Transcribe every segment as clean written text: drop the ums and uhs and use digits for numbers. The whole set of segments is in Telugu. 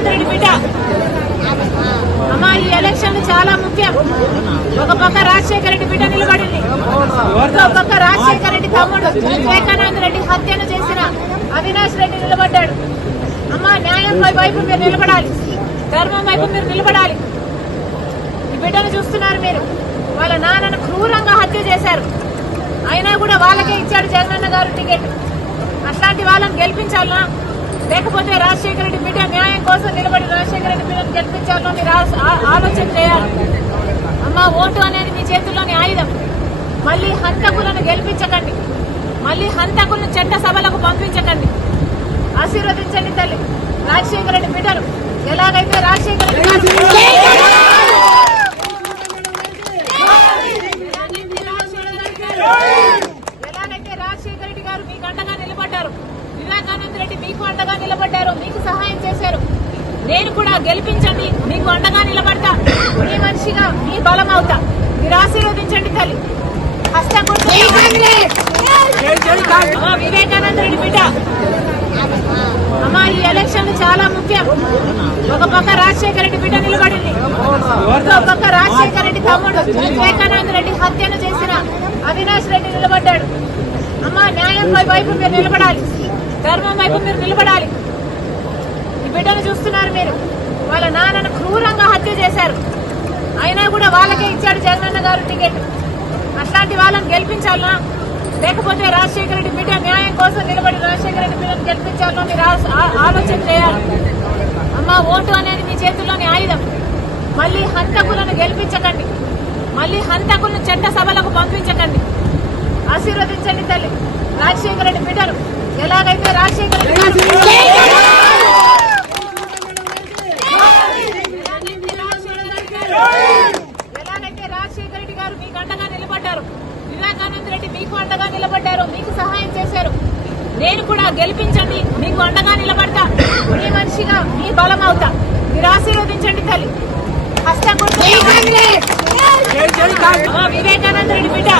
వివేకానంద రెడ్డి బిడ్డ అమ్మ, ఈ ఎలక్షన్ చాలా ముఖ్యం. ఒక పక్క రాజశేఖర రెడ్డి బిడ్డ నిలబడింది, ఇంకో పక్క రాజశేఖర రెడ్డి తమ్ముడు వివేకానంద రెడ్డి హత్యను చేసిన అవినాష్ రెడ్డి నిలబడ్డాడు. అమ్మ, న్యాయం వైపు మీరు నిలబడాలి, ధర్మం వైపు మీరు నిలబడాలి. ఈ బిడ్డను చూస్తున్నారు మీరు. వాళ్ళ నాన్నను క్రూరంగా హత్య చేశారు, అయినా కూడా వాళ్ళకే ఇచ్చాడు జగనన్న గారు టికెట్. అట్లాంటి వాళ్ళని గెలిపించాలనా, లేకపోతే రాజశేఖర రెడ్డి బిడ్డ న్యాయం కోసం నిలబడి రాజశేఖర రెడ్డి బిడ్డను గెలిపించాలో మీరు ఆలోచన చేయాలి. అమ్మ, ఓటు అనేది మీ చేతుల్లోని ఆయుధం. మళ్ళీ హంతకులను గెలిపించకండి, మళ్ళీ హంతకులను చట్ట సభలకు పంపించకండి. ఆశీర్వదించండి తల్లి రాజశేఖర రెడ్డి బిడ్డను. ఎలాగైతే రాజశేఖర రెడ్డి గారు మీకు అండగా నిలబడ్డారు, వివేకానంద రెడ్డి మీకు అండగా నిలబడ్డారు, మీకు సహాయం చేశారు. నేను కూడా గెలిపించండి, మీకు అండగా నిలబడతా, మీ మనిషిగా మీ బలం అవుతా. మీరు ఆశీర్వదించండి తల్లి. హస్తం వివేకానంద రెడ్డి బిడ్డ అమ్మ, ఈ ఎలక్షన్ చాలా ముఖ్యం. ఒక పక్క రాజశేఖర రెడ్డి బిడ్డ నిలబడింది, ఇంకో పక్క రాజశేఖర రెడ్డి తమ్ముడు వివేకానంద రెడ్డి హత్యను చేసిన అవినాష్ రెడ్డి నిలబడ్డాడు. అమ్మ, న్యాయం వైపు మీరు నిలబడాలి, ధర్మం వైపు మీరు నిలబడాలి. ఈ బిడ్డను చూస్తున్నారు మీరు. వాళ్ళ నాన్నను క్రూరంగా హత్య చేశారు, అయినా కూడా వాళ్ళకే ఇచ్చాడు జగనన్న గారు టికెట్. అట్లాంటి వాళ్ళని గెలిపించాలనా, లేకపోతే రాజశేఖర రెడ్డి బిడ్డ న్యాయం కోసం నిలబడి రాజశేఖర రెడ్డి బిడ్డను గెలిపించాలో మీరు ఆలోచన చేయాలి. అమ్మ, ఓటు అనేది మీ చేతుల్లోని ఆయుధం. మళ్ళీ హంతకులను గెలిపించకండి, మళ్ళీ హంతకులను చట్ట సభలకు పంపించకండి. ఆశీర్వదించండి తల్లి రాజశేఖర రెడ్డి బిడ్డను. ఎలాగైతే రాజశేఖర రెడ్డి గారు మీకు అండగా నిలబడ్డారు, వివేకానంద రెడ్డి మీకు అండగా నిలబడ్డారు, మీకు సహాయం చేశారు. నేను కూడా గెలిపించండి, మీకు అండగా నిలబడతా, మీ మనిషిగా మీ బలం అవుతా. మీరు ఆశీర్వదించండి తల్లి. హస్తం వివేకానంద రెడ్డి బిడ్డ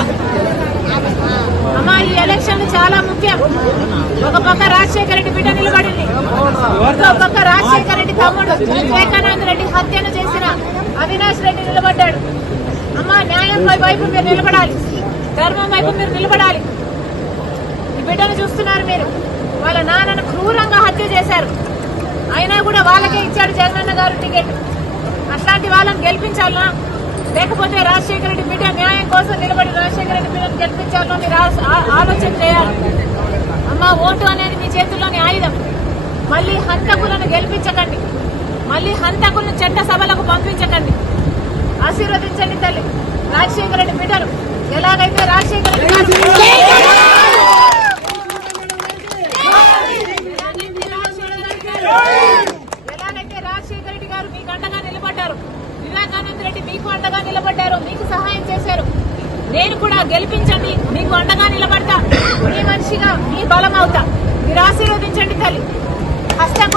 అమ్మ, ఈ ఎలక్షన్ చాలా ముఖ్యం. ఒక పక్క రాజశేఖర రెడ్డి బిడ్డ నిలబడింది, ఇంకో పక్క రాజశేఖర రెడ్డి తమ్ముడు వివేకానంద రెడ్డి హత్యను చేసిన అవినాష్ రెడ్డి నిలబడ్డాడు. అమ్మ, న్యాయం వైపు మీరు నిలబడాలి, ధర్మం వైపు మీరు నిలబడాలి. ఈ బిడ్డను చూస్తున్నారు మీరు. వాళ్ళ నాన్నను క్రూరంగా హత్య చేశారు, అయినా కూడా వాళ్ళకే ఇచ్చాడు జగనన్న గారు టికెట్. అట్లాంటి వాళ్ళని గెలిపించాలనా, లేకపోతే రాజశేఖర రెడ్డి బిడ్డ న్యాయం కోసం నిలబడి రాజశేఖర రెడ్డి బిడ్డను గెలిపించాలో మీరు ఆలోచన చేయాలి. అమ్మ, ఓటు అనేది మీ చేతుల్లోని ఆయుధం. మళ్ళీ హంతకులను గెలిపించకండి, మళ్ళీ హంతకులను చట్ట సభలకు పంపించకండి. ఆశీర్వదించండి తల్లి రాజశేఖర రెడ్డి బిడ్డను. ఎలాగైతే రాజశేఖర రెడ్డి గారు మీకు అండగా నిలబడ్డారు, వివేకానంద రెడ్డి మీకు అండగా నిలబడ్డారు, మీకు సహాయం చేశారు. నేను కూడా గెలిపించండి, మీకు అండగా నిలబడతా, మీ మనిషిగా మీ బలం అవుతా. మీరు ఆశీర్వదించండి తల్లి. హస్తం